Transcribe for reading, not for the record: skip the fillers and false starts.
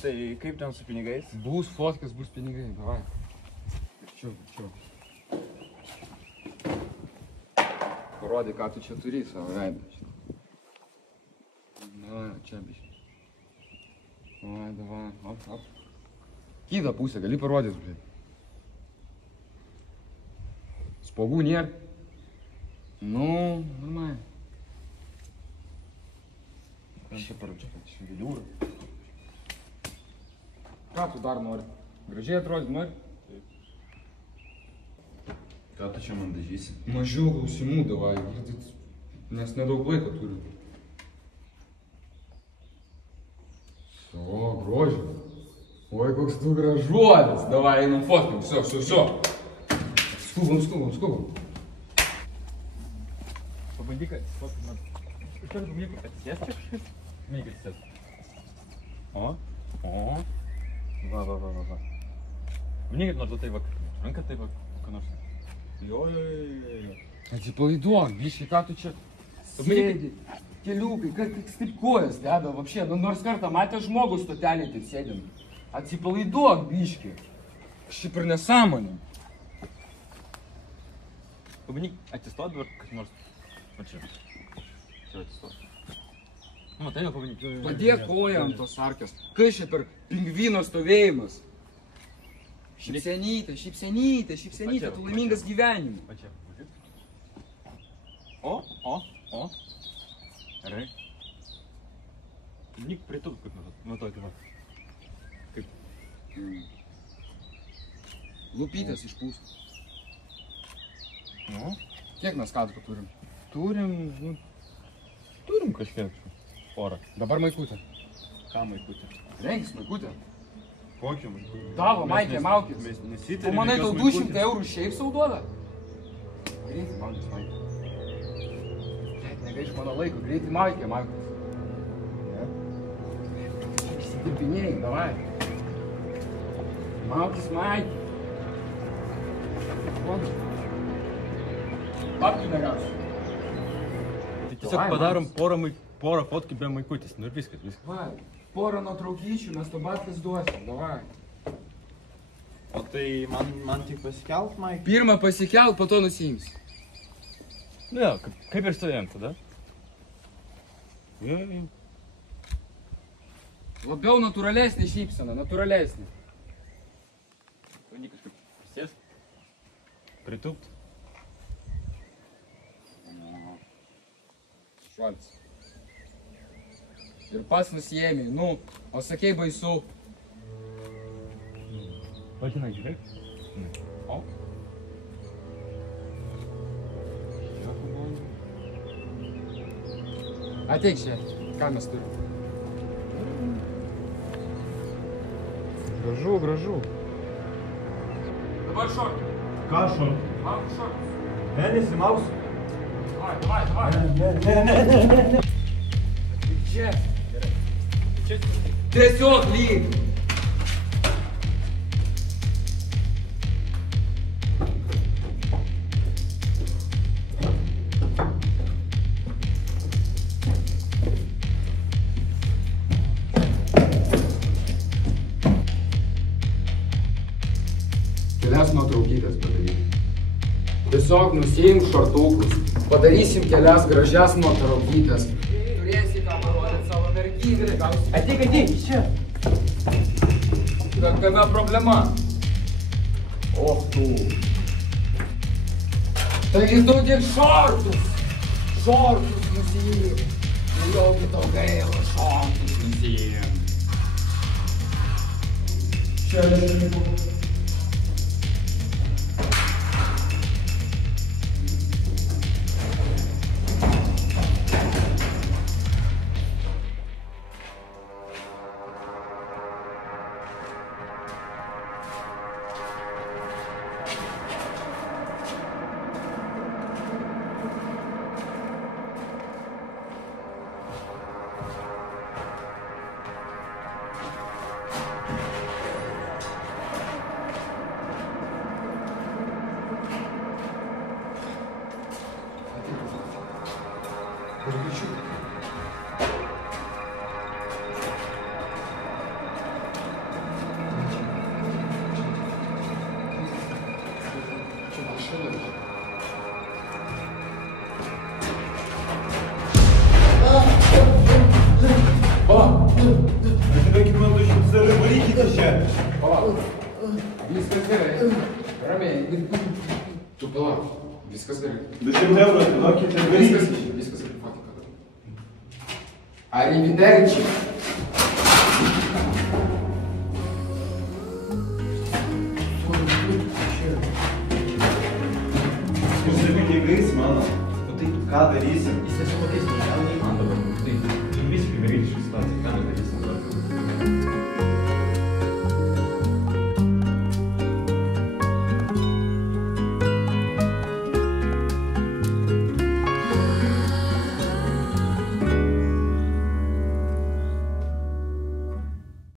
Tai kaip ten su pinigais? Bus fotkės, bus pinigai, davai. Čia. Parodai, ką tu čia turi savo veidą. Na, čia biškai. Davai, op. Kitą pusę, gali parodyti, blėt. Spogų nėra. Nu, normaliai. Ką čia parodžiu, kad čia viliūra. Ką tu dar nori? Gražiai atrodyti nori? Ką tu čia man dažysi? Mažiau klausimų davai, nes nedaug laiko turiu. Grožio. Oi, koks tu gražuolis. Davai, einam fotkim, viso. Skubam. Pabandyk atsistoti man. Iš karto pabandyk atsisės čia kažkaip? Pabandyk atsisės. O. Va. Pabandyk nors tai va, ranka tai va, ką nors. Jo. Atsipalaiduok, biškai, ką tu čia sėdi. Keliukai, kas taip kojas deda, vapšė, nors kartą matė žmogų stotelį taip sėdim. Atsipalaiduok, biškai. Šiaip ir nesąmonė. Pabandyk atsistoti dabar, kas nors. Va čia. Čia atsistoti. Matai, jau pabandyk. Padėk koją ant tos arkės. Kas čia per pingvino stovėjimas? Šypsenytė, tu laimingas gyvenimu. Va čia. O. Gerai. Pabandyk pritūpt kaip nors. Nu tokį va. Kaip? Lupytės išpūst. Nu? Kiek mes kadrų turim? Turim kažkiek. Porą. Dabar maikutė. Ką maikutė? Rengis maikutė. Kokį maikutę? Tavo maikė maukis. Mes Tu nesitarėm. manai, tau 200 eurų šiaip sau duoda? Greitai maukis maikė. Negaiš mano laiko, greitai maikė maukis. Išsidirbinėjai, davai. Maukis maikė. Paptų negausiu. Tai tiesiog padarom porą fotkų be maikutės. Nu ir viskas. Va, porą nuotraukyčių mes to batkės duosim, davai. O tai man tik pasikelt, Maik? Pirmą pasikelt, po to nusiimsi. Nu jo, kaip ir stovėjom tada. Jo. Labiau natūralesnė šypsena, natūralesnė. Pabandyk kažkaip prisės. Pritūpt. Švalcis. Ir pats nusiėmė, nu, o sakei baisu. Patinai, žiūrėk. O. Ateik čia, ką mes turim. Gražu. Dabar šortai. Ką šortai? Mauk šortai. Ne, nesimausiu. Davai. Ne. Čia. Gerai. Čia. Tiesiog lyg. Kelias nuotraukytės padarysim. Tiesiog nusiimk šortukus. Padarysim kelias gražias nuotraukytės. Turėsi ką parodyti savo merginai. Ateik, čia. Bet kame problema? Och tu. Taigi tu tik šortus nusiimk. Nejaugi tau gaila šortus nusiimk. Čia Palauk. Viskas gerai. Ramiai. Tu palauk. Viskas gerai. Bet šiaip nebra, duokite daryti. Viskas gerai. Fotiką. Arrivederci. Skirsi pinigais, mano. O tai ką darysim? Jis nesumokės, gal neįmanoma. Tai Visiškai beviltiška situacija. ką mes darysim dabar?